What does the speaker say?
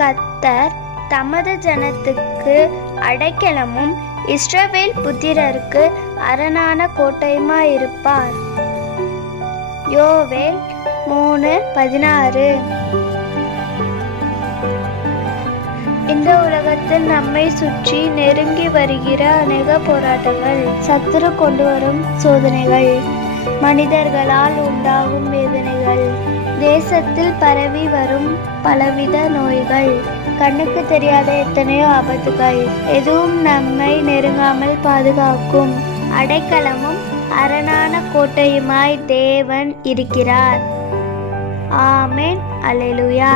கத்தர் தமது ஜனத்துக்கு அடைக்கலமும் இஸ்ரவேல் புத்திரருக்கு அரணான கோட்டையுமாயிருப்பார். யோவேல் மூணு பதினாறு. இந்த உலகத்தில் நம்மை சுற்றி நெருங்கி வருகிற அநேக போராட்டங்கள் சத்துரு கொண்டு வரும் சோதனைகள் மனிதர்களால் உண்டாகும் வேதனைகள் தேசத்தில் பரவி வரும் பலவித நோய்கள். கண்ணுக்கு தெரியாத எத்தனையோ ஆபத்துகள். எதுவும் நம்மை நெருங்காமல் பாதுகாக்கும். அடைக்கலமும் அரணான கோட்டையுமாய் தேவன் இருக்கிறார். ஆமேன். அலெலுயா